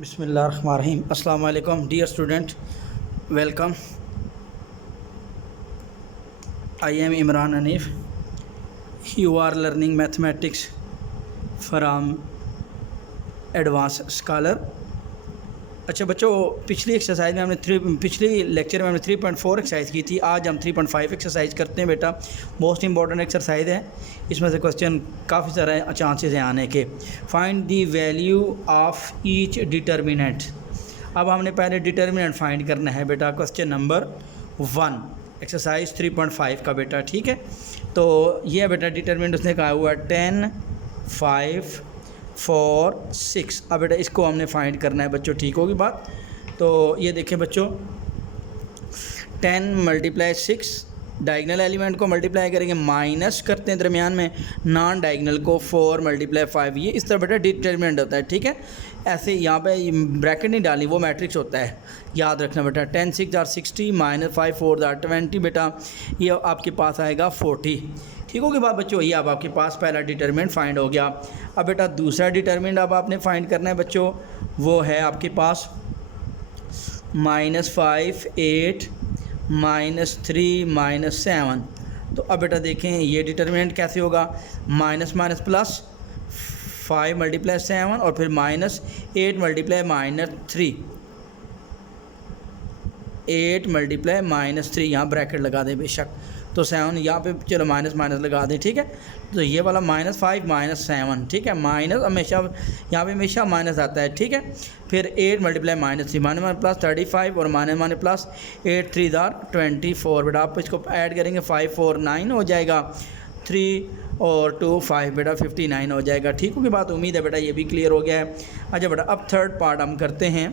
बिस्मिल्लाहिर्रहमानिर्रहीम। अस्सलाम वालेकुम dear student, welcome. I am Imran Hanif. You are learning mathematics from advance scholar. अच्छा बच्चों, पिछली एक्सरसाइज में पिछली लेक्चर में हमने 3.4 एक्सरसाइज की थी। आज हम 3.5 एक्सरसाइज करते हैं बेटा। मोस्ट इंपॉर्टेंट एक्सरसाइज है, इसमें से क्वेश्चन काफ़ी सारे चांसेस हैं आने के। Find the value of each determinant. अब हमने पहले डिटर्मिनेंट फाइंड करना है बेटा, क्वेश्चन नंबर 1 एक्सरसाइज 3.5 का बेटा। ठीक है, तो ये है बेटा डिटर्मिनेंट, उसने कहा हुआ 10, 5, 4, 6। अब बेटा इसको हमने फाइंड करना है बच्चों। ठीक होगी बात। तो ये देखें बच्चों, 10 × 6, डायगनल एलिमेंट को मल्टीप्लाई करेंगे, माइनस करते हैं दरमियान में, नॉन डायगनल को 4 × 5। ये इस तरह बेटा डिटर्मिनेंट होता है। ठीक है, ऐसे यहाँ पे ब्रैकेट नहीं डालनी, वो मैट्रिक्स होता है, याद रखना बेटा। 10 × 6 = 60, -5 × 4 = 20 बेटा। ये आपके पास आएगा 40। ठीक होगी बात बच्चों। ये अब आपके पास पहला डिटर्मिनेंट फाइंड हो गया। अब बेटा दूसरा डिटर्मिनेंट अब आपने फाइंड करना है बच्चों, वो है आपके पास -5, 8, -3, -7। तो अब बेटा देखें ये डिटर्मिनेंट कैसे होगा, माइनस माइनस प्लस, 5 × 7 और फिर -8 × -3, 8 × -3, यहाँ ब्रैकेट लगा दें बेशक। तो 7 यहाँ पे चलो माइनस माइनस लगा दें। ठीक है, तो ये वाला -5 -7। ठीक है, माइनस हमेशा यहाँ पे हमेशा माइनस आता है। ठीक है, फिर 8 × -3, -+ 35 और -+ 8 × 3 = 24 बेटा। आप इसको ऐड करेंगे, 5 4 9 हो जाएगा, 3 और 2 5 बेटा 59 हो जाएगा। ठीक होगी बात। उम्मीद है बेटा ये भी क्लियर हो गया है। अच्छा बेटा अब थर्ड पार्ट हम करते हैं।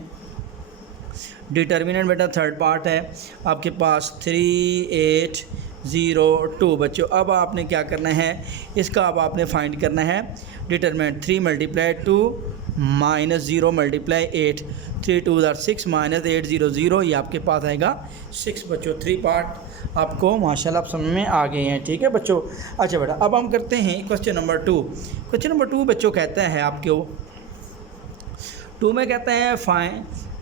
डिटर्मिनेंट बेटा थर्ड पार्ट है आपके पास 3, 8, 0, 2 बच्चों। अब आपने क्या करना है, इसका अब आपने फाइंड करना है डिटर्मिनेंट। 3 × 2 -0 × 8, 3 2 = 6, -8 0 0, ये आपके पास आएगा 6 बच्चों। 3 पार्ट आपको माशाल्लाह आप समझ में आ गए हैं। ठीक है बच्चों। अच्छा बेटा अब हम करते हैं क्वेश्चन नंबर 2। क्वेश्चन नंबर 2 बच्चों कहता है आपको 2 में कहता है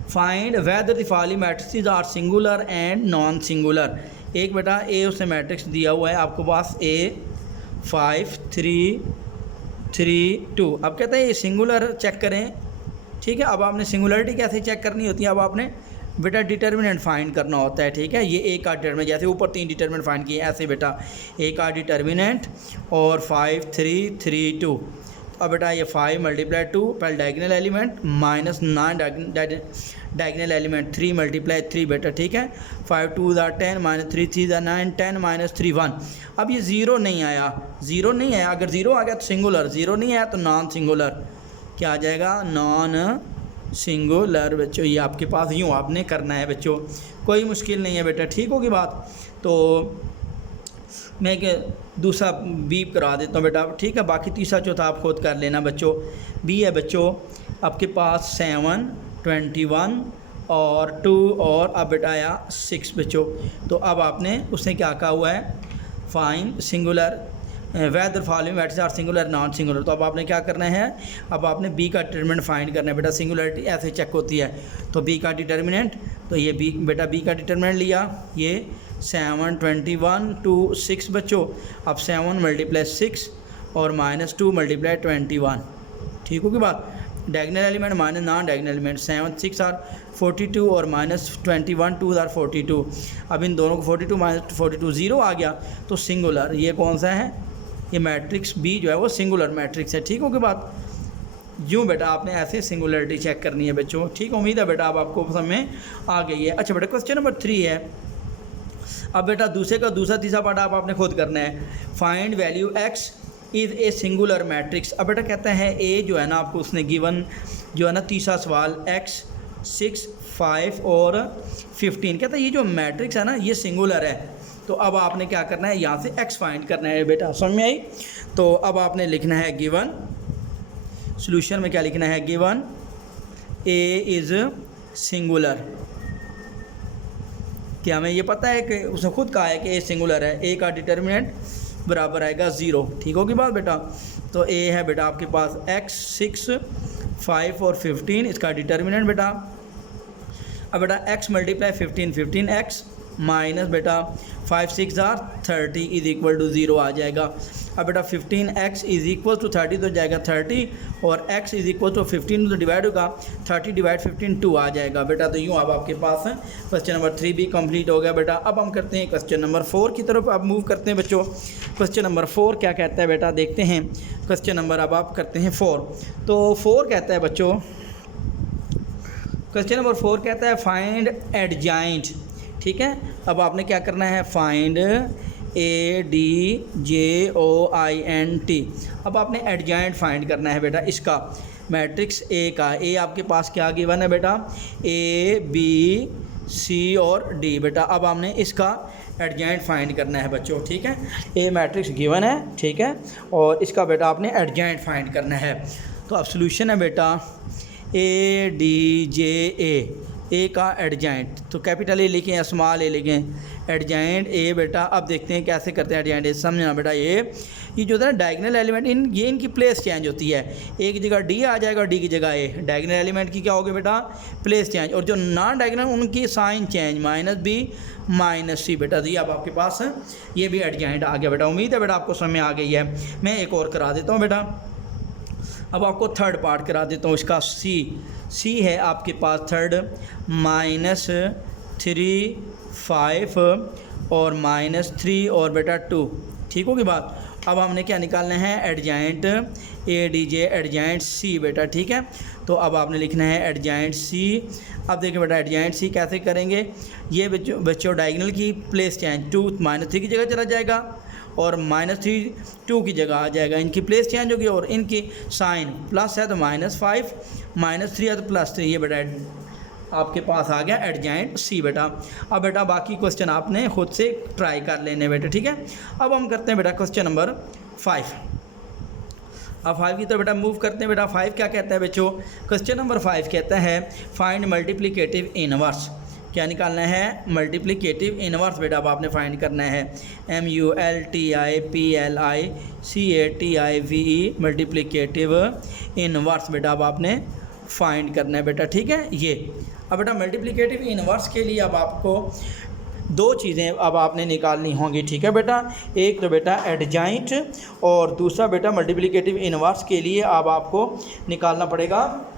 find whether the following matrices are singular and non singular. एक बेटा ए उसने मैट्रिक्स दिया हुआ है आपको पास, A 5 3 3 2। अब कहते हैं ये सिंगुलर चेक करें। ठीक है, अब आपने सिंगुलरिटी कैसे चेक करनी होती है, अब आपने बेटा डिटर्मिनेंट फाइंड करना होता है। ठीक है, ये ए का डिटर्मिनेंट, जैसे ऊपर 3 डिटर्मिनेंट फाइंड किए ऐसे बेटा, ए का डिटर्मिनेंट और 5 3 3 2। अब बेटा ये 5 × 2 पहले डायगनल एलिमेंट, -9 डायगनल एलिमेंट, 3 × 3 बेटा। ठीक है, 5 2 = 10, -3 3 = 9, 10 -3 1। अब ये ज़ीरो नहीं आया, ज़ीरो नहीं आया। अगर ज़ीरो आ गया तो सिंगुलर, ज़ीरो नहीं आया तो नॉन सिंगुलर। क्या आ जाएगा, नॉन सिंगुलर बच्चों। ये आपके पास यूँ आपने करना है बच्चों, कोई मुश्किल नहीं है बेटा। ठीक होगी बात। तो मैं एक दूसरा बी करा देता हूँ बेटा। ठीक है, बाकी तीसरा चौथा आप खुद कर लेना बच्चों। बी है बच्चों आपके पास 7 21 और 2 और अब बेटा आया 6 बच्चों। तो अब आपने उसने क्या कहा हुआ है, find singular whether following matrices are singular non singular. तो अब आपने क्या करना है, अब आपने बी का डिटर्मिनेंट फाइंड करना है बेटा। सिंगुलरिटी ऐसे चेक होती है। तो बी का डिटर्मिनेंट, तो ये बी बेटा बी का डिटर्मिनेंट लिया, ये 7 21 2 6 बच्चों। अब 7 × 6 और -2 × 21। ठीक होगी बात। Diagonal element minus non diagonal element, 7 6 = 42 और -21 2 = 42। अब इन दोनों को 42 -42 0 आ गया तो सिंगुलर। ये कौन सा है, ये मैट्रिक्स बी जो है वो सिंगुलर मैट्रिक्स है। ठीक होगी बात। यूँ बेटा आपने ऐसे सिंगुलरिटी चेक करनी है बच्चों। ठीक, उम्मीद है बेटा अब आपको समझ में आ गई है। अच्छा बेटा क्वेश्चन नंबर 3 है। अब बेटा दूसरा तीसरा पार्ट आप आपने खुद करना है। Find value x is a singular matrix. अब बेटा कहता है ए जो है ना आपको उसने गिवन जो है ना तीसरा सवाल, x 6 5 और 15। कहता है ये जो मैट्रिक्स है ना ये सिंगुलर है। तो अब आपने क्या करना है, यहाँ से x फाइंड करना है बेटा। समझ में आई। तो अब आपने लिखना है गिवन, सॉल्यूशन में क्या लिखना है, गिवन a इज़ सिंगुलर। क्या हमें ये पता है कि उसने खुद कहा है कि ए सिंगुलर है, ए का डिटर्मिनेंट बराबर आएगा 0। ठीक होगी बात बेटा। तो ए है बेटा आपके पास x 6 5 और 15 इसका डिटर्मिनेंट बेटा। अब बेटा x मल्टीप्लाई 15 x माइनस बेटा 5 6 आर 30 इज इक्वल टू 0 आ जाएगा। अब बेटा 15x इज इक्वल टू 30 तो जाएगा 30 और x इज इक्वल टू 15 तो डिवाइड होगा 30 डिवाइड 15 2 आ जाएगा बेटा। तो यूँ अब आपके पास है क्वेश्चन नंबर 3 भी कंप्लीट हो गया बेटा। अब हम करते हैं क्वेश्चन नंबर 4 की तरफ आप मूव करते हैं बच्चों। क्वेश्चन नंबर 4 क्या कहता है बेटा, देखते हैं क्वेश्चन नंबर अब आप करते हैं 4। तो 4 कहता है बच्चों, क्वेश्चन नंबर 4 कहता है फाइंड एडजॉइंट। ठीक है, अब आपने क्या करना है, फाइंड ADJOINT। अब आपने एडजॉइंट फाइंड करना है बेटा इसका, मैट्रिक्स ए का। ए आपके पास क्या गिवन है बेटा, ABC और D बेटा। अब हमने इसका एडजॉइंट फाइंड करना है बच्चों। ठीक है, ए मैट्रिक्स गिवन है, ठीक है, और इसका बेटा आपने एडजॉइंट फाइंड करना है। तो अब सोल्यूशन है बेटा ADJA, ए का एडजॉइंट, तो कैपिटल ए लिखें या स्मॉल ए लिखें, एडजॉइंट ए बेटा। अब देखते हैं कैसे करते हैं एडजॉइंट ए, समझना बेटा। ये जो है ना डायगोनल एलिमेंट, ये इनकी प्लेस चेंज होती है, एक जगह डी आ जाएगा, डी की जगह ए। डायगोनल एलिमेंट की क्या होगी बेटा, प्लेस चेंज, और जो नॉन डायगोनल उनकी साइन चेंज, -b -c बेटा। जी अब आपके पास ये भी एडजॉइंट आ गया बेटा। उम्मीद है बेटा आपको समझ में आ गई है। मैं एक और करा देता हूँ बेटा, अब आपको थर्ड पार्ट करा देता हूँ इसका। सी है आपके पास थर्ड, -3 5 और -3 और बेटा 2। ठीक होगी बात। अब हमने क्या निकालना है, एडजॉइंट ADJ एडजॉइंट C बेटा। ठीक है, तो अब आपने लिखना है एडजॉइंट C। अब देखिए बेटा एडजॉइंट C कैसे करेंगे, ये बच्चों डायगोनल की प्लेस चेंज, 2 -3 की जगह चला जाएगा और -3 2 की जगह आ जाएगा, इनकी प्लेस चेंज होगी, और इनकी साइन प्लस है तो -5, -3 है तो +3। ये बेटा आपके पास आ गया एडजॉइंट C बेटा। अब बेटा बाकी क्वेश्चन आपने खुद से ट्राई कर लेने बेटा। ठीक है, अब हम करते हैं बेटा क्वेश्चन नंबर 5। अब 5 की तो बेटा मूव करते हैं बेटा। 5 क्या कहता है बच्चों, क्वेश्चन नंबर 5 कहता है फाइंड मल्टीप्लिकेटिव इनवर्स। क्या निकालना है, मल्टीप्लिकेटिव इनवर्स बेटा। अब आपने फाइंड करना है MULTIPLICATIVE मल्टीप्लिकेटिव इनवर्स बेटा। अब आपने फाइंड करना है बेटा। ठीक है, ये अब बेटा मल्टीप्लिकेटिव इनवर्स के लिए अब आपको 2 चीज़ें अब आपने निकालनी होंगी। ठीक है बेटा, एक तो बेटा एडजॉइंट और दूसरा बेटा मल्टीप्लिकेटिव इनवर्स के लिए अब आपको निकालना पड़ेगा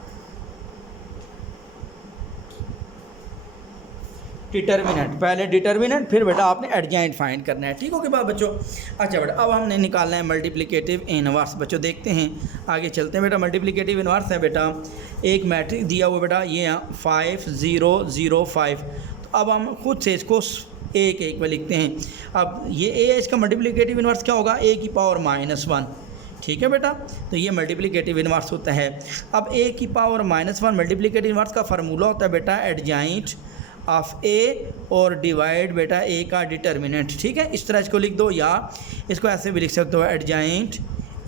डिटर्मिनेंट। पहले डिटर्मिनेंट, फिर बेटा आपने एडजॉइंट फाइंड करना है। ठीक हो गया बात बच्चों। अच्छा बेटा अब हमने निकालना है मल्टीप्लिकेटिव इनवर्स बच्चों। देखते हैं आगे चलते हैं बेटा। मल्टीप्लिकेटिव इनवर्स है बेटा, एक मैट्रिक्स दिया हुआ बेटा, ये 5 0 0 5। तो अब हम खुद से इसको एक एक में लिखते हैं। अब ये ए है, इसका मल्टीप्लिकेटिव इनवर्स क्या होगा, a की पावर -1। ठीक है बेटा, तो ये मल्टीप्लिकेटिव इनवर्स होता है। अब a की पावर -1 मल्टीप्लिकेटिव इनवर्स का फार्मूला होता है बेटा एडजॉइंट ऑफ ए और डिवाइड बेटा ए का डिटर्मिनेंट। ठीक है, इस तरह इसको लिख दो, या इसको ऐसे भी लिख सकते हो एडजॉइंट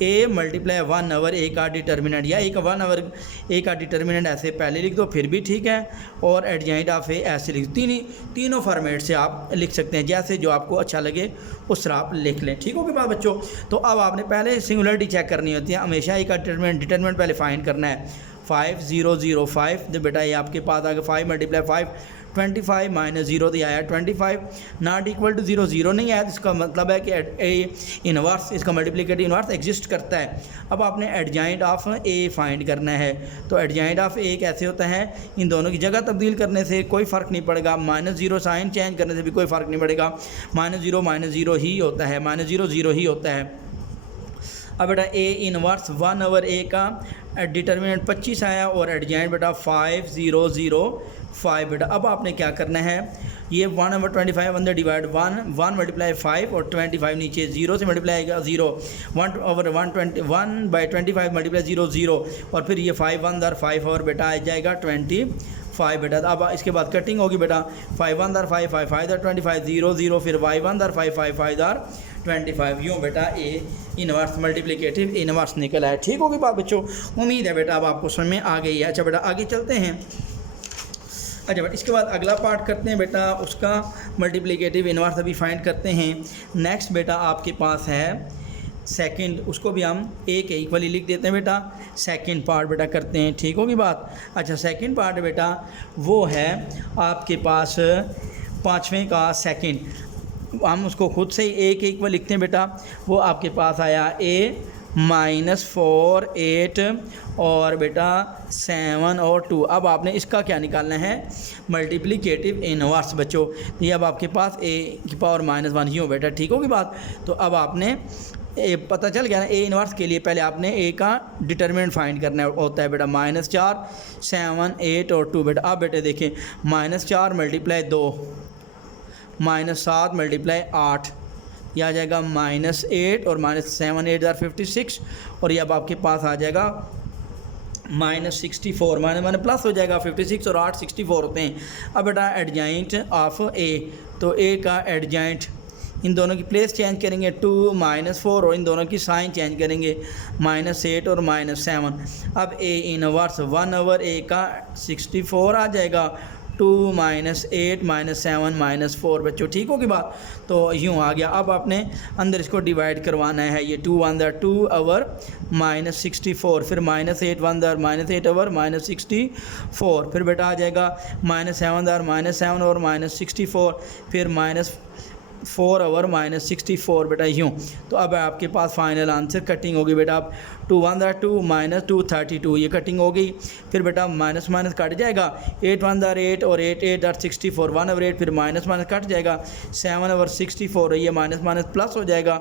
ए मल्टीप्लाई 1/a का डिटर्मिनेंट, या एक 1/a का डिटर्मिनेंट ऐसे पहले लिख दो फिर भी ठीक है, और एडजॉइंट ऑफ ए ऐसे लिख दो। तीनों फॉर्मेट से आप लिख सकते हैं, जैसे जो आपको अच्छा लगे उस तरह आप लिख लें। ठीक हो गया बात बच्चों। तो अब आपने पहले सिंगुलरिटी चेक करनी होती है, हमेशा ए का डिटर्मिनेंट पहले फाइंड करना है। 5 0 0 5, तो बेटा ये आपके पास आ गया 5 × 5 25 -0 तो आया 25, नॉट इक्वल टू 0 0 नहीं आया, तो इसका मतलब है कि ए इनवर्स, इसका मल्टीप्लिकेटिव इनवर्स एग्जिस्ट करता है। अब आपने एडजॉइंट ऑफ ए फाइंड करना है। तो एडजॉइंट ऑफ ए कैसे होता है, इन दोनों की जगह तब्दील करने से कोई फ़र्क नहीं पड़ेगा, -0 साइन चेंज करने से भी कोई फ़र्क नहीं पड़ेगा, -0 -0 ही होता है, -0 0 ही होता है। अब बेटा ए इनवर्स 1/a का डिटर्मिनेंट 25 आया और एडजॉइंट बेटा 5 0 0 5 बेटा। अब आपने क्या करना है, ये 1/25 अंदर डिवाइड 1 मल्टीप्लाई 5 और 25 नीचे 0 से मल्टीप्लाई आएगा 0, 1/25 मल्टीप्लाई 0 0, और फिर ये 5 1 दर 5 और बेटा आ जाएगा 25 बेटा। अब इसके बाद कटिंग होगी बेटा, 5 1 दर 5 5 5 दर 25 0 0, फिर y 1 दर 5 5 5 दर 25। यूँ बेटा ए इनवर्स मल्टीप्लिकेटिव इनवर्स निकला है। ठीक होगी बात बच्चों, उम्मीद है बेटा अब आपको समझ में आ गई है। अच्छा बेटा आगे चलते हैं। अच्छा बेटा इसके बाद अगला पार्ट करते हैं बेटा, उसका मल्टीप्लिकेटिव इनवर्स अभी फाइंड करते हैं। नेक्स्ट बेटा आपके पास है सेकंड, उसको भी हम ए के इक्वली लिख देते हैं बेटा। सेकंड पार्ट बेटा करते हैं, ठीक होगी बात। अच्छा सेकंड पार्ट बेटा वो है आपके पास पाँचवें का सेकंड, हम उसको खुद से ही ए के इक्वल लिखते हैं बेटा। वो आपके पास आया ए -4 8 और बेटा 7 और 2। अब आपने इसका क्या निकालना है, मल्टीप्लिकेटिव इनवर्स बच्चों। ये अब आपके पास a की पावर -1 यूँ बेटा, ठीक होगी बात। तो अब आपने पता चल गया ना, ए इनवर्स के लिए पहले आपने ए का डिटरमिनेंट फाइंड करना होता है बेटा। -4 7 8 और 2 बेटा। अब बेटे देखें -4 × 2 -7 × 8 यह आ जाएगा -8 और -7 8 = 56 और ये अब आपके पास आ जाएगा -64 माने प्लस हो जाएगा 56 और 8 64 होते हैं। अब बेटा एडजाइंट ऑफ ए, तो ए का एडजाइंट इन दोनों की प्लेस चेंज करेंगे 2 -4 और इन दोनों की साइन चेंज करेंगे -8 और -7। अब ए इनवर्स 1/a का 64 आ जाएगा 2 -8 -7 -4 बच्चों, ठीक होगी बात। तो यूँ आ गया। अब आपने अंदर इसको डिवाइड करवाना है, ये 2 1 2 ओवर -64, फिर -8 1 -8 ओवर -64, फिर बेटा आ जाएगा -7 -7 और -64, फिर -4 ओवर -64 बेटा यूँ। तो अब आपके पास फाइनल आंसर कटिंग होगी बेटा। अब 2 1 2 -2 32 ये कटिंग हो गई। फिर बेटा माइनस माइनस कट जाएगा, 8 1 8 और 8 8 64 1/8, फिर माइनस माइनस कट जाएगा 7/64 ये माइनस माइनस प्लस हो जाएगा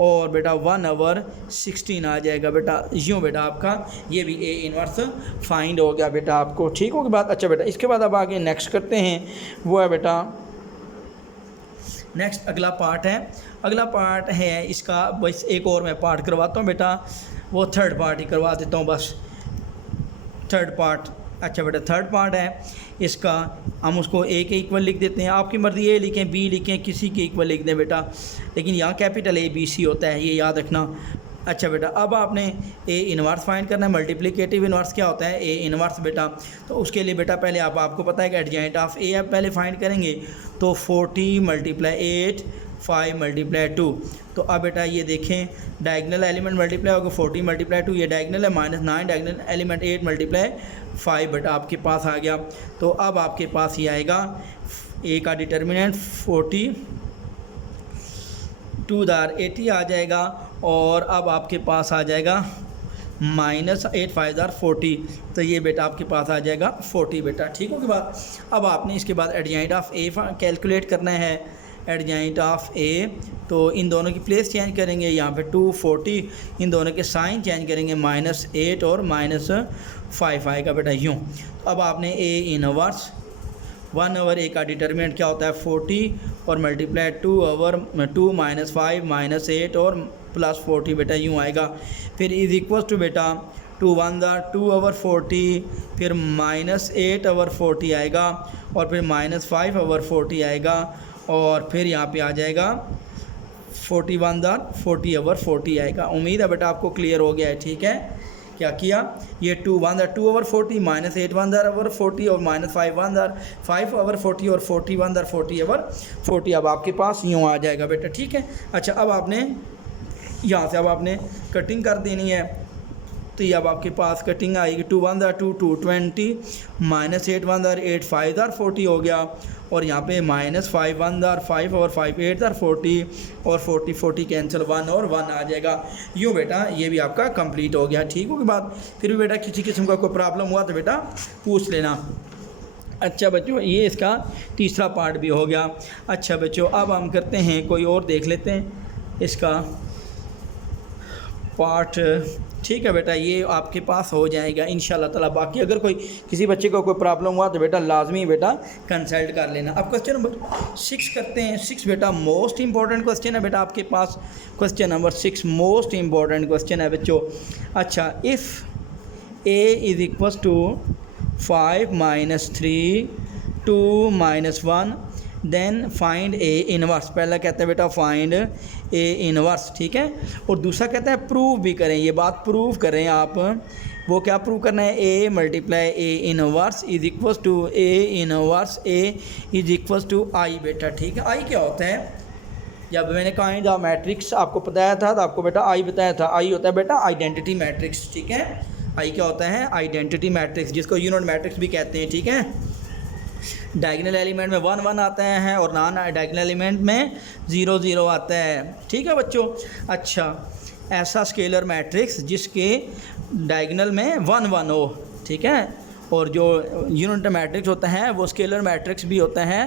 और बेटा 1/16 आ जाएगा बेटा यूँ बेटा। आपका ये भी ए इनवर्स फाइंड हो गया बेटा आपको, ठीक होगी बात। अच्छा बेटा इसके बाद अब आगे नेक्स्ट करते हैं, वो है बेटा नेक्स्ट अगला पार्ट है। अगला पार्ट है इसका, बस एक और मैं पार्ट करवाता हूँ बेटा, वो थर्ड पार्ट ही करवा देता हूँ बस, थर्ड पार्ट। अच्छा बेटा थर्ड पार्ट है इसका, हम उसको ए के इक्वल लिख देते हैं। आपकी मर्ज़ी ए लिखें बी लिखें, किसी के इक्वल लिख दें बेटा, लेकिन यहाँ कैपिटल ABC होता है, ये याद रखना। अच्छा बेटा अब आपने ए इनवर्स फाइंड करना है। मल्टीप्लिकेटिव इनवर्स क्या होता है, ए इनवर्स बेटा। तो उसके लिए बेटा पहले आपको पता है कि एडजाइंट ऑफ ए आप पहले फाइंड करेंगे, तो 40 × 8 5 × 2। तो अब बेटा ये देखें डायगनल एलिमेंट मल्टीप्लाई होगा 40 × 2, ये डायगनल है -9, डायगनल एलिमेंट 8 × 5 बेटा आपके पास आ गया। तो अब आपके पास ये आएगा ए का डिटर्मिनेंट 40 2 80 आ जाएगा और अब आपके पास आ जाएगा -8 5 40, तो ये बेटा आपके पास आ जाएगा 40 बेटा, ठीक होगी बात। अब आपने इसके बाद एडजाइंट ऑफ ए कैलकुलेट करना है। एडजाइंट ऑफ ए, तो इन दोनों की प्लेस चेंज करेंगे, यहाँ पे 2 40, इन दोनों के साइन चेंज करेंगे -8 और -5 आएगा बेटा यूँ। तो अब आपने ए इनवर्स 1/a का डिटर्मिनेंट क्या होता है 40 और मल्टीप्लाई 2 -5 -8 और +40 बेटा यूँ आएगा। फिर इज इक्वल टू बेटा 2 1 2/40, फिर -8/40 आएगा और फिर -5/40 आएगा और फिर यहाँ पे आ जाएगा 41 40/40 आएगा। उम्मीद है बेटा आपको क्लियर हो गया है, ठीक है। क्या किया, ये 2 1 2/40 -8 1/40 और -5 5/40 और 41 40/40 अब आपके पास यूँ आ जाएगा बेटा, ठीक है। अच्छा अब आपने यहाँ से अब आपने कटिंग कर देनी है, तो ये अब आपके पास कटिंग आएगी 2 1 2 2 20 -8 1 8 5 40 हो गया और यहाँ पे -5 1 5 और 5 8 40 और 40 40 कैंसिल 1 और 1 आ जाएगा यूँ बेटा। ये भी आपका कंप्लीट हो गया, ठीक होगी बात। फिर भी बेटा किसी किस्म का कोई प्रॉब्लम हुआ तो बेटा पूछ लेना। अच्छा बच्चों ये इसका तीसरा पार्ट भी हो गया। अच्छा बच्चों अब हम करते हैं कोई और देख लेते हैं इसका पार्ट, ठीक है बेटा। ये आपके पास हो जाएगा इंशाल्लाह ताला। बाकी अगर कोई किसी बच्चे को कोई प्रॉब्लम हुआ तो बेटा लाजमी बेटा कंसल्ट कर लेना। अब क्वेश्चन नंबर 6 करते हैं। 6 बेटा मोस्ट इंपॉर्टेंट क्वेश्चन है बेटा आपके पास। Question number 6 most important question है बच्चों। अच्छा if A is equal to 5 - 3 2 - 1 then find A inverse. पहला कहता है बेटा फाइंड ए इनवर्स, ठीक है। और दूसरा कहता है प्रूव भी करें, ये बात प्रूव करें आप। वो क्या प्रूव करना है, A multiply A inverse is equal to A inverse A is equal to I बेटा, ठीक है। आई क्या होता है, जब मैंने काइंड ऑफ मैट्रिक्स आपको बताया था तो आपको बेटा आई बताया था, आई होता है बेटा आइडेंटिटी मैट्रिक्स, ठीक है। आई क्या होता है? आइडेंटिटी मैट्रिक्स, जिसको यूनिट मैट्रिक्स भी कहते हैं, ठीक है। डायगोनल एलिमेंट में 1 1 आता है और नॉन डायगोनल एलिमेंट में 0 0 आता है, ठीक है बच्चों। अच्छा, ऐसा स्केलर मैट्रिक्स जिसके डायगोनल में 1 1 हो, ठीक है। और जो यूनिट मैट्रिक्स होता है वो स्केलर मैट्रिक्स भी होता है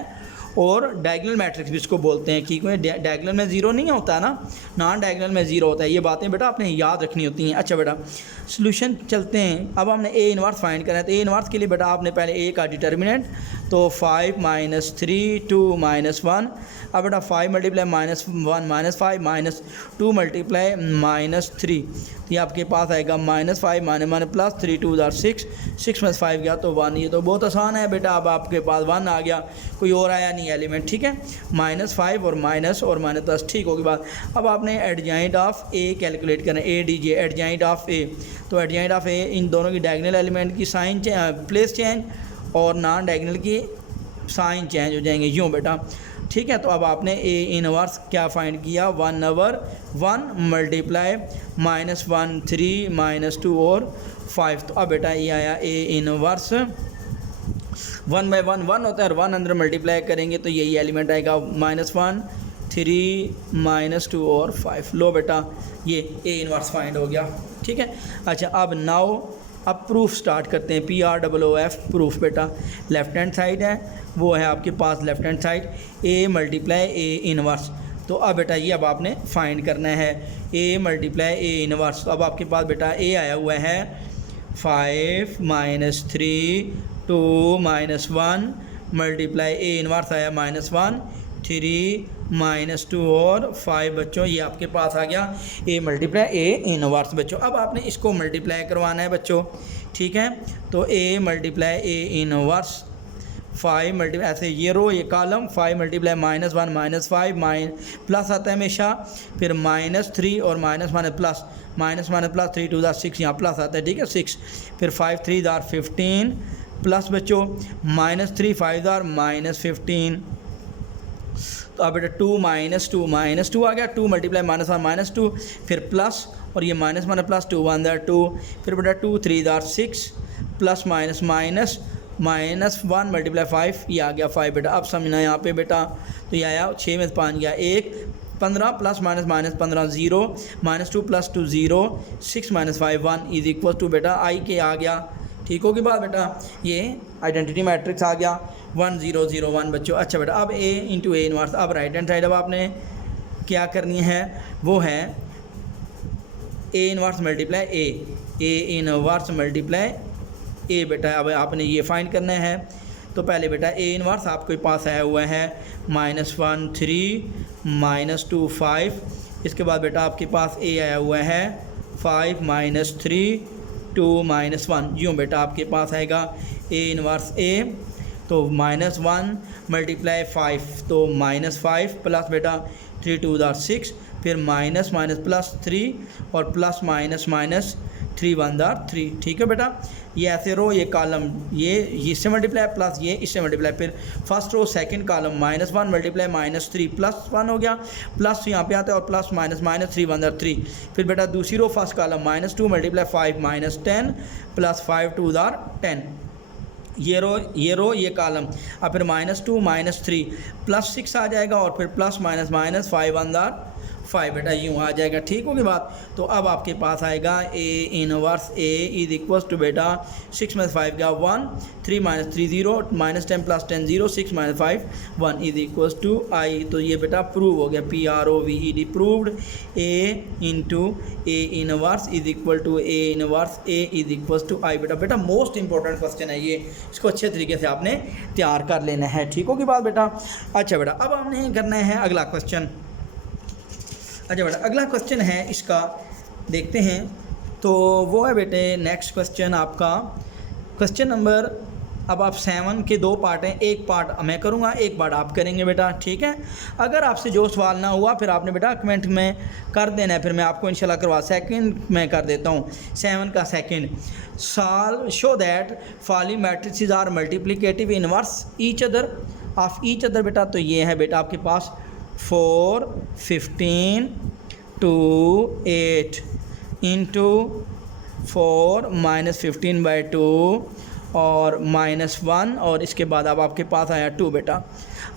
और डायगोनल मैट्रिक्स भी इसको बोलते हैं, क्योंकि डायगोनल में 0 नहीं होता ना, नॉन डायगोनल में 0 होता है। ये बातें बेटा आपने याद रखनी होती हैं। अच्छा बेटा, सॉल्यूशन चलते हैं। अब हमने ए इनवर्स फाइंड करना है, तो ए इनवर्स के लिए बेटा आपने पहले ए का डिटर्मिनेंट, तो 5 - 3 2 -1। अब बेटा 5 × -1 -5 -2 × -3, ये आपके पास आएगा -5 -1 +3 2 6 6 में 5 गया तो 1। ये तो बहुत आसान है बेटा, अब आपके पास 1 आ गया, कोई और आया नहीं एलिमेंट, ठीक है। -5 और माइनस और माइनस ठीक होगी बात। अब आपने एडजॉइंट ऑफ ए कैलकुलेट करना है, ए डीजिए एडजॉइंट ऑफ ए। तो एडजॉइंट ऑफ ए, इन दोनों की डायगोनल एलिमेंट की साइन प्लेस चेंज और नॉन डायगोनल की साइन चेंज हो जाएंगे यूँ बेटा, ठीक है। तो अब आपने ए इनवर्स क्या फाइंड किया, 1/1 मल्टीप्लाई -1 3 -2 और 5। तो अब बेटा ये आया ए इनवर्स 1/1 1 होता है और 1 अंदर मल्टीप्लाई करेंगे तो यही एलिमेंट आएगा -1 3 -2 और 5। लो बेटा ये ए इनवर्स फाइंड हो गया, ठीक है। अच्छा, अब नाउ अब प्रूफ स्टार्ट करते हैं, PROOF प्रूफ बेटा। लेफ्ट हैंड साइड है वो है आपके पास, left hand side A multiply A inverse. तो अब बेटा ये अब आपने फाइंड करना है ए मल्टीप्लाई ए इनवर्स। तो अब आपके पास बेटा ए आया हुआ है 5 - 3 2 -1 मल्टीप्लाई ए इनवर्स आया -1 3 -2 और 5 बच्चों, ये आपके पास आ गया ए मल्टीप्लाई ए इनवर्स बच्चों। अब आपने इसको मल्टीप्लाई करवाना है बच्चों, ठीक है। तो ए मल्टीप्लाई ए इनवर्स 5 मल्टीप्लाई, ऐसे ये रो ये कॉलम, 5 मल्टीप्लाई -1 -5 प्लस आता है हमेशा, फिर -3 और -1 प्लस -3 2 6, यहाँ प्लस आता है, ठीक है 6, फिर 5 3 15 प्लस बच्चों -3 5 -15। तो अब बेटा 2 -2 आ गया, 2 मल्टीप्लाई -1 -2, फिर प्लस और ये -1 प्लस 2 1 2, फिर बेटा 2 3 6 प्लस -1 मल्टीप्लाई 5, ये आ गया 5 बेटा। अब समझना यहाँ पे बेटा, तो ये आया 6 में 5 गया 1, 15 plus -15 0 -2 plus 2 0 6 -5 1 is equal to बेटा आई के आ गया, ठीक होगी बात बेटा। ये आइडेंटिटी मैट्रिक्स आ गया 1 0 0 1 बच्चों। अच्छा बेटा, अब ए इंटू ए इनवर्स। अब राइट हैंड साइड अब आपने क्या करनी है, वो है A inverse multiply A inverse multiply A बेटा। अब आपने ये फाइंड करना है। तो पहले बेटा ए इनवर्स आपके पास आया हुआ है -1 3 -2 5। इसके बाद बेटा आपके पास ए आया हुआ है 5 -3 2 -1, यूँ बेटा आपके पास आएगा ए इनवर्स ए। तो -1 मल्टीप्लाई 5, तो -5 प्लस बेटा 3 2 6, फिर माइनस प्लस 3 और प्लस माइनस 3 1 3, ठीक है बेटा। ये ऐसे रो ये कॉलम ये इससे मल्टीप्लाई प्लस ये इससे मल्टीप्लाई, फिर first row second column -1 multiply -3 plus 1 हो गया, प्लस यहाँ पे आता है और प्लस माइनस 3 1 3। फिर बेटा दूसरी रो फर्स्ट कॉलम -2 मल्टीप्लाई 5 -10 प्लस 5 2 10, ये रो ये कॉलम। अब फिर -2 -3 प्लस 6 आ जाएगा और फिर प्लस माइनस 5 1 5 बेटा यूँ आ जाएगा, ठीक होगी बात। तो अब आपके पास आएगा A inverse A is equals to बेटा 6 - 5 का 1 3 - 3 0 -10 + 10 0 6 - 5 1 इज इक्वल्स टू आई। तो ये बेटा प्रूव हो गया, PROVED proved A into A inverse is equal to A inverse A is equals to I. बेटा मोस्ट इंपॉर्टेंट क्वेश्चन है ये, इसको अच्छे तरीके से आपने तैयार कर लेना है, ठीक होगी बात बेटा। अच्छा बेटा, अब हमने करना है अगला क्वेश्चन। अच्छा बेटा, अगला क्वेश्चन है इसका देखते हैं। तो वो है बेटे नेक्स्ट क्वेश्चन आपका क्वेश्चन नंबर, अब आप 7 के 2 पार्ट हैं, एक पार्ट मैं करूँगा एक पार्ट आप करेंगे बेटा, ठीक है। अगर आपसे जो सवाल ना हुआ फिर आपने बेटा कमेंट में कर देना है, फिर मैं आपको इंशाल्लाह करवा सेकंड में कर देता हूँ 7 का second. Solve show that following matrices are multiplicative inverse each other of each other बेटा। तो ये है बेटा आपके पास 4 15 2 8 इंटू 4 -15/2 और -1 और इसके बाद अब आपके पास आया 2 बेटा।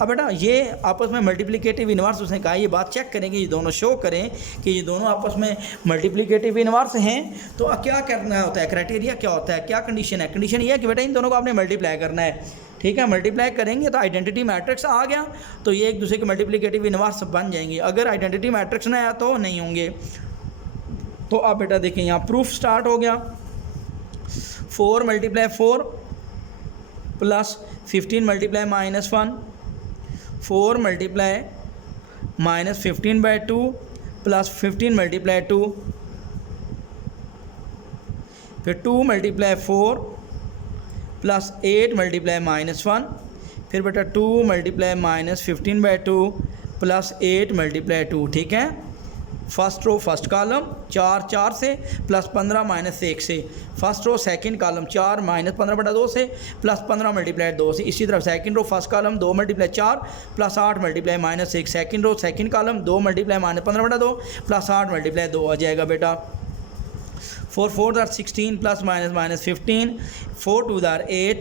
अब बेटा ये आपस में मल्टीप्लिकेटिव इन्वर्स उसने कहा, ये बात चेक करें कि ये दोनों शो करें कि ये दोनों आपस में मल्टीप्लिकेटिव इन्वर्स हैं। तो क्या करना होता है, क्राइटेरिया क्या होता है, क्या कंडीशन है? कंडीशन ये है कि बेटा इन दोनों को आपने मल्टीप्लाई करना है, ठीक है। मल्टीप्लाई करेंगे तो आइडेंटिटी मैट्रिक्स आ गया, तो ये एक दूसरे के मल्टीप्लिकेटिव इन्वर्स बन जाएंगे। अगर आइडेंटिटी मैट्रिक्स ना आया तो नहीं होंगे। तो अब बेटा देखें यहाँ प्रूफ स्टार्ट हो गया। 4 × 4 प्लस 15 × -1, 4 × -15/2 प्लस 15 × 2, फिर 2 × 4 प्लस 8 × -1, फिर बेटा 2 × -15/2 प्लस 8 × 2, ठीक है। फर्स्ट रो फर्स्ट कॉलम 4 4 से प्लस 15 -1 से, फर्स्ट रो सेकंड कॉलम 4 -15/2 से प्लस 15 × 2 से। इसी तरह second row first column 2 × 4 plus 8 × -1, second row second column 2 × -15/2 plus 8 × 2 आ जाएगा बेटा। 4 4 are 16 प्लस -15, 4 2 are 8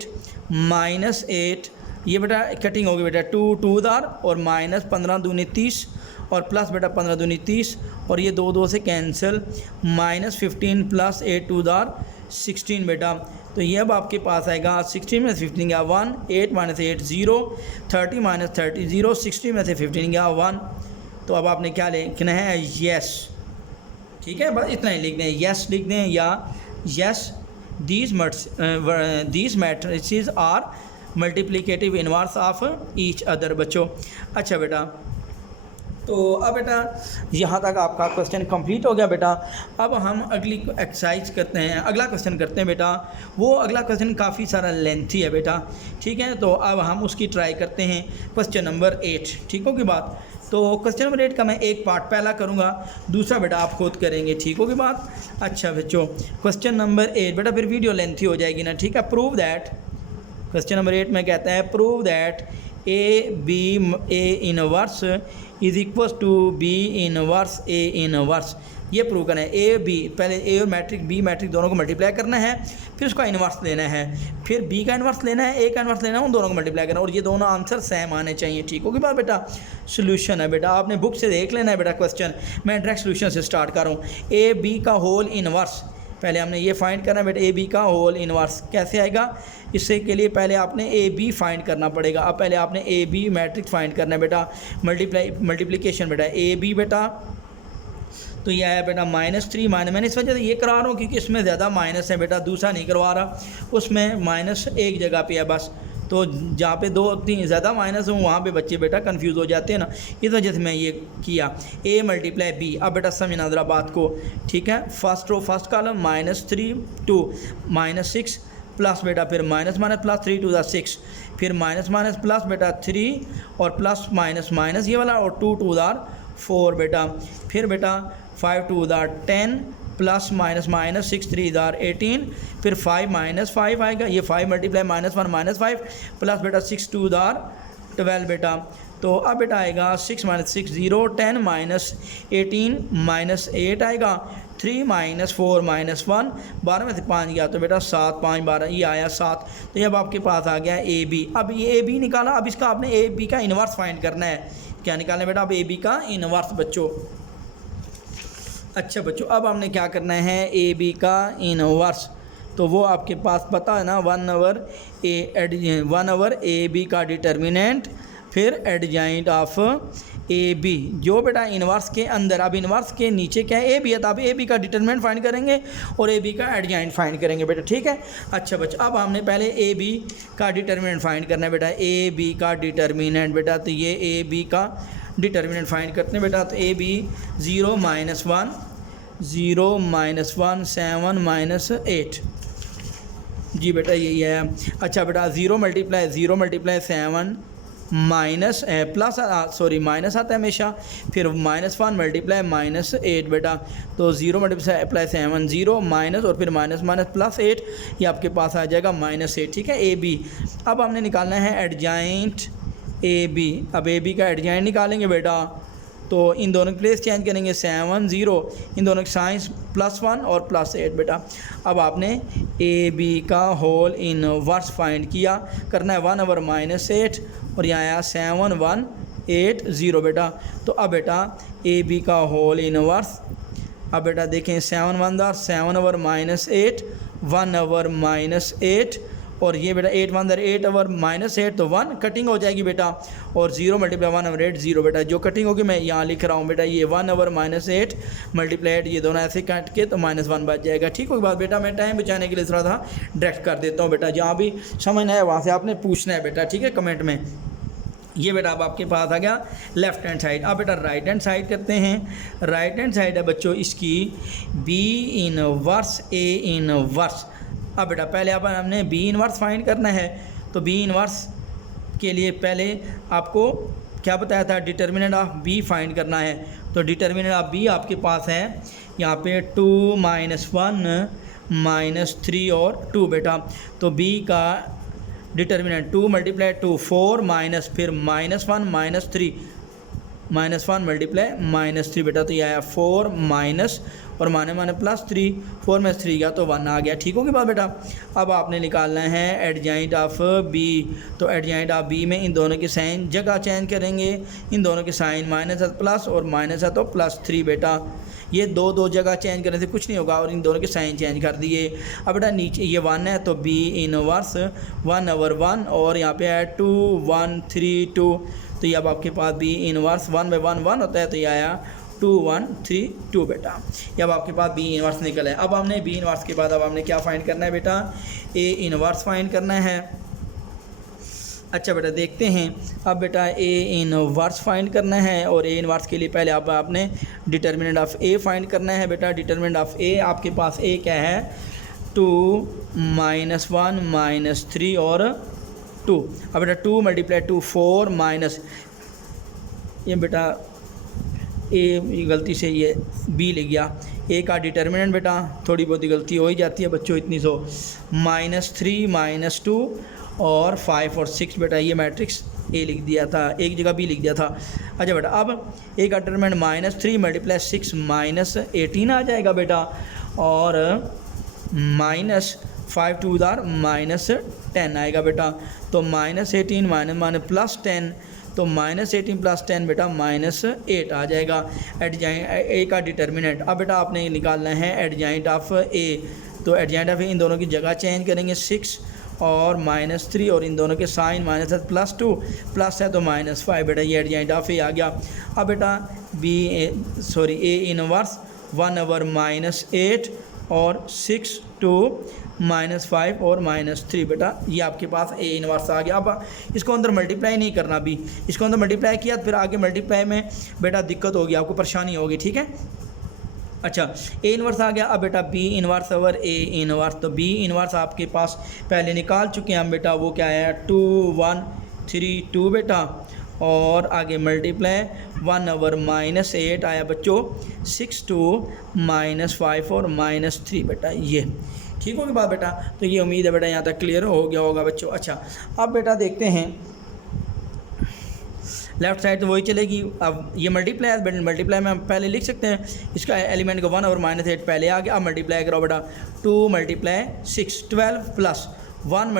-8, ये बेटा कटिंग होगी बेटा 2 2 दार और -15 दूनी 30 और प्लस बेटा 15 दूनी 30 और ये 2 2 से कैंसिल, -15 प्लस 8 2 दार 16 बेटा। तो ये अब आपके पास आएगा 16 में से 15 गया 1, 8 - 8 0, 30 - 30 0, 60 में से 15 गया 1। तो अब आपने क्या लिखना है, येस, ठीक है, बस इतना ही लिख दें, येस लिख दें या yes these matrices are multiplicative inverse of each other बच्चों। अच्छा बेटा, तो अब बेटा यहाँ तक आपका क्वेश्चन कंप्लीट हो गया बेटा। अब हम अगली एक्सरसाइज करते हैं, अगला क्वेश्चन करते हैं बेटा। वो अगला क्वेश्चन काफ़ी सारा लेंथी है बेटा, ठीक है। तो अब हम उसकी ट्राई करते हैं, क्वेश्चन नंबर 8, ठीक होगी बात। तो क्वेश्चन नंबर 8 का मैं एक पार्ट पहला करूँगा, दूसरा बेटा आप खुद करेंगे, ठीक होगी बात। अच्छा बच्चों, क्वेश्चन नंबर 8 बेटा फिर वीडियो लेंथी हो जाएगी ना, ठीक है। प्रूव दैट, क्वेश्चन नंबर 8 में कहता है prove that A inverse is equal to B inverse A inverse. ये प्रूव करना है। ए बी, पहले ए और मैट्रिक बी मैट्रिक दोनों को मल्टीप्लाई करना है, फिर उसका इन्वर्स लेना है, फिर बी का इन्वर्स लेना है, ए का इन्वर्स लेना है, उन दोनों को मल्टीप्लाई करना है और ये दोनों आंसर सेम आने चाहिए, ठीक होगी बात बेटा। सोल्यूशन है बेटा, आपने बुक से देख लेना है बेटा क्वेश्चन, मैं डायरेक्ट सोल्यूशन से स्टार्ट कर रहा हूँ। ए बी का होल इन्वर्स, पहले हमने ये फाइंड करना है बेटा, ए बी का होल इन्वर्स कैसे आएगा। इससे के लिए पहले आपने ए बी फाइंड करना पड़ेगा। अब पहले आपने ए बी मैट्रिक्स फाइंड करना है बेटा, मल्टीप्लिकेशन बेटा ए बी बेटा, तो ये आया बेटा -3 मैंने इस वजह से ये करा रहा हूँ क्योंकि इसमें ज़्यादा माइनस है बेटा, दूसरा नहीं करवा रहा, उसमें माइनस एक जगह पे है बस, तो जहाँ पे 2 3 ज़्यादा माइनस हो वहाँ पे बच्चे बेटा कंफ्यूज हो जाते हैं ना, इस वजह से मैं ये किया। A × B, अब बेटा समझना ज़रा बात को, ठीक है। First row first column -3 2 -6 plus बेटा फिर माइनस प्लस 3 2 6, फिर माइनस प्लस बेटा 3 और प्लस माइनस ये वाला और 2 2 4 बेटा, फिर बेटा 5 2 10 प्लस माइनस 6 3 18, फिर 5 -5 आएगा, ये 5 × -1 -5 प्लस बेटा 6 2 12 बेटा। तो अब बेटा आएगा 6 - 6 0, 10 -18 -8 आएगा, 3 -4 -1, 12 में से 5 गया तो बेटा 7 5 12, ये आया 7। तो ये अब आपके पास आ गया ए बी। अब ये ए बी निकाला, अब इसका आपने ए बी का इन्वर्स फाइंड करना है। क्या निकालना है बेटा, अब ए बी का इन्वर्स बच्चों। अच्छा बच्चों, अब हमने क्या करना है, ए बी का इन्वर्स, तो वो आपके पास पता है ना, 1 ओवर ए बी का डिटर्मिनेंट फिर एडजॉइंट ऑफ ए बी, जो बेटा इन्वर्स के अंदर, अब इन्वर्स के नीचे क्या है, ए बी है, तो आप ए बी का डिटर्मिनेंट फाइंड करेंगे और ए बी का एडजॉइंट फाइंड करेंगे बेटा, ठीक है। अच्छा बच्चा, अब हमने पहले ए बी का डिटर्मिनेंट फाइंड करना है बेटा, ए बी का डिटर्मिनेंट बेटा, तो ये ए बी का डिटर्मिनेंट फाइंड करते हैं बेटा। तो ए बी 0 -1 0 -1 7 -8, जी बेटा यही है। अच्छा बेटा 0 × 7 माइनस प्लस माइनस आता है हमेशा, फिर -1 × -8 बेटा, तो 0 × 7 0 माइनस और फिर माइनस प्लस 8, ये आपके पास आ जाएगा -8, ठीक है। ए बी अब हमने निकालना है ए बी। अब ए बी का एडजॉइंट निकालेंगे बेटा, तो इन दोनों की प्लेस चेंज करेंगे 7 0, इन दोनों की साइंस +1 और +8 बेटा। अब आपने ए बी का होल इनवर्स फाइंड किया, करना है 1/-8 और यहाँ आया 7 1 8 0 बेटा। तो अब बेटा ए बी का होल इनवर्स, अब बेटा देखें 7 1 7/-8 1/-8 और ये बेटा 8 1 8/-8 तो 1 कटिंग हो जाएगी बेटा, और 0 × 1/8 0 बेटा। जो कटिंग होगी मैं यहाँ लिख रहा हूँ बेटा, ये 1/-8 मल्टीप्लाइड ये दोनों ऐसे काट के तो -1 बच जाएगा। ठीक होगी बात बेटा। मैं टाइम बचाने के लिए थोड़ा सा डायरेक्ट कर देता हूँ बेटा, जहाँ भी समझना है वहाँ से आपने पूछना है बेटा, ठीक है, कमेंट में। ये बेटा अब आपके पास आ गया लेफ़्ट हैंड साइड। अब बेटा राइट हैंड साइड करते हैं। राइट हैंड साइड है बच्चों इसकी बी इनवर्स ए इनवर्स। अब बेटा पहले हमने बी इनवर्स फाइंड करना है, तो बी इनवर्स के लिए पहले आपको क्या बताया था, डिटर्मिनेंट ऑफ बी फाइंड करना है। तो डिटर्मिनेंट ऑफ बी आपके पास है यहाँ पे 2 -1 -3 और 2 बेटा। तो बी का डिटर्मिनेंट 2 × 2 4 माइनस फिर -1 -3 -1 × -3 बेटा। तो ये आया 4 माइनस और माने +3, 4 में 3 गया तो 1 आ गया। ठीक होगी बात बेटा। अब आपने निकालना है एडजॉइंट ऑफ बी। तो एडजॉइंट ऑफ बी में इन दोनों के साइन जगह चेंज करेंगे, इन दोनों के साइन माइनस है प्लस और माइनस है तो +3 बेटा। ये दो जगह चेंज करने से कुछ नहीं होगा और इन दोनों के साइन चेंज कर दिए। अब बेटा नीचे ये 1 है तो बी इनवर्स 1/1 और यहाँ पे है 2 1 3 2। तो ये अब आपके पास बी इनवर्स 1/1 1 होता है, तो ये आया 2 1 3 2 बेटा। ये अब आपके पास बी इनवर्स निकला है। अब हमने बी इनवर्स के बाद अब हमने क्या फाइंड करना है बेटा, ए इनवर्स फाइंड करना है। अच्छा बेटा देखते हैं। अब बेटा ए इनवर्स फाइंड करना है और ए इनवर्स के लिए पहले अब आपने डिटर्मिनेंट ऑफ ए फाइंड करना है बेटा। डिटर्मिनेंट ऑफ ए आपके पास ए क्या है, 2 -1 -3 और 2। अब बेटा 2 × 2 4 माइनस, ये बेटा ए गलती से ये बी लिख गया। ए का डिटर्मिनेंट बेटा थोड़ी बहुत गलती हो ही जाती है बच्चों इतनी सो, -3 -2 और 5 और 6 बेटा। ये मैट्रिक्स ए लिख दिया था, एक जगह बी लिख दिया था। अच्छा बेटा अब ए का डिटर्मिनेंट -3 × 6 -18 आ जाएगा बेटा, और -5 2 -10 आएगा बेटा। तो -18 +10 तो -18 + 10 बेटा -8 आ जाएगा एडजॉइंट ए का डिटर्मिनेंट। अब बेटा आपने निकालना है एडजॉइंट ऑफ ए। तो एडजॉइंट ऑफ ए इन दोनों की जगह चेंज करेंगे 6 और -3 और इन दोनों के साइन माइनस है +2 प्लस है तो -5 बेटा। ये एडजॉइंट ऑफ ए आ गया। अब बेटा ए इनवर्स 1/-8 और 6 2 -5 और -3 बेटा। ये आपके पास ए इनवर्स आ गया। अब इसको अंदर मल्टीप्लाई नहीं करना, भी इसको अंदर मल्टीप्लाई किया तो फिर आगे मल्टीप्लाई में बेटा दिक्कत होगी, आपको परेशानी होगी, ठीक है। अच्छा ए इनवर्स आ गया। अब बेटा B inverse over A inverse. तो बी इनवर्स आपके पास पहले निकाल चुके हैं हम बेटा, वो क्या है 2 1 3 2 बेटा, और आगे मल्टीप्लाई 1/-8 आया बच्चों 6 2 -5 और -3 बेटा। ये ठीक होगी बात बेटा। तो ये उम्मीद है बेटा यहाँ तक क्लियर हो गया होगा बच्चों। अच्छा अब बेटा देखते हैं लेफ़्ट साइड तो वही चलेगी। अब ये मल्टीप्लाई बेटा, मल्टीप्लाई में हम पहले लिख सकते हैं इसका एलिमेंट का 1/-8 पहले आ गया। अब मल्टीप्लाई करो बेटा 2 × 6 12 प्लस 1 ×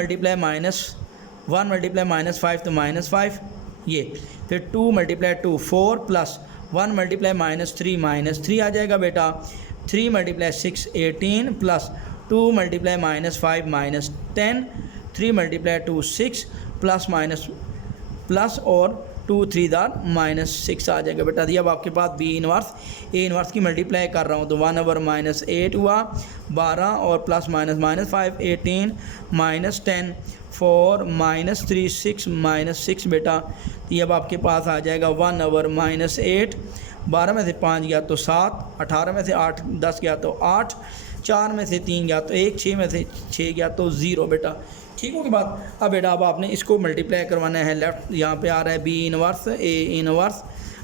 -5 तो -5 ये, फिर 2 × 2 4 प्लस 1 × -3 आ जाएगा बेटा। 3 × 6 18 प्लस 2 × -5 -10 3 × 2 6 प्लस और 2 3 -6 आ जाएगा बेटा। दिया अब आपके पास बी इनवर्स ए इनवर्स की मल्टीप्लाई कर रहा हूँ तो 1/-8 हुआ 12 और प्लस -5 18 -10 4 -3 6 बेटा। तो ये अब आपके पास आ जाएगा 1/-8 12 में से 5 गया तो 7 18 में से 8 10 गया तो 8 4 में से 3 गया तो 1 6 में से 6 गया तो 0 बेटा। ठीक होगी बात। अब बेटा अब आपने इसको मल्टीप्लाई करवाना है। लेफ्ट यहाँ पे आ रहा है बी इनवर्स ए इनवर्स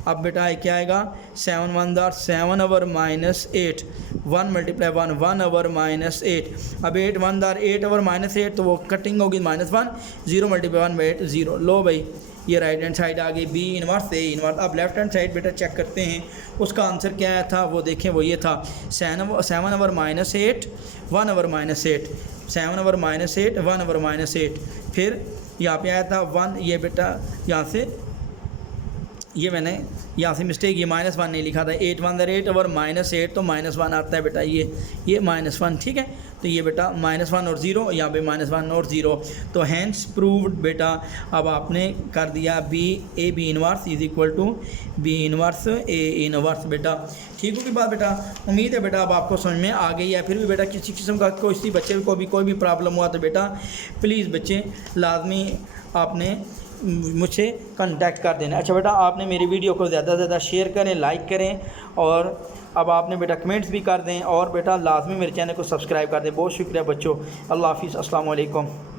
अब बेटा क्या आएगा 7 one jar 7 over -8 1 multiply 1 1 over -8 अब 8 वन जार 8 ओवर -8 तो वो कटिंग होगी -1 0 मल्टीप्लाई 1 बाई 8 0। लो भाई ये राइट हैंड साइड आ गई बी इनवर्स ए इनवर्स। अब लेफ्ट हैंड साइड बेटा चेक करते हैं उसका आंसर क्या आया था, वो देखें वो ये था 7 ओवर -8 1 ओवर -8 7 ओवर -8 1 ओवर -8। फिर यहाँ पे आया था 1, ये बेटा यहाँ से ये मैंने यहाँ से मिस्टेक ये -1 नहीं लिखा था 8 वन 8 ओवर -8 तो -1 आता है बेटा ये -1 ठीक है। तो ये बेटा -1 और 0 यहाँ पे -1 और 0 तो हैंस प्रूव्ड बेटा। अब आपने कर दिया B A B inverse is equal to B inverse A inverse बेटा। ठीक होगी बात बेटा। उम्मीद है बेटा अब आपको समझ में आ गई है। फिर भी बेटा किसी किस्म का किसी बच्चे को भी कोई भी प्रॉब्लम हुआ तो बेटा प्लीज़ बच्चे लाजमी आपने मुझसे कांटेक्ट कर देना। अच्छा बेटा आपने मेरी वीडियो को ज़्यादा से ज़्यादा शेयर करें, लाइक करें और अब आपने बेटा कमेंट्स भी कर दें और बेटा लाजमी मेरे चैनल को सब्सक्राइब कर दें। बहुत शुक्रिया बच्चों। अल्लाह हाफिज़। अस्सलाम वालेकुम।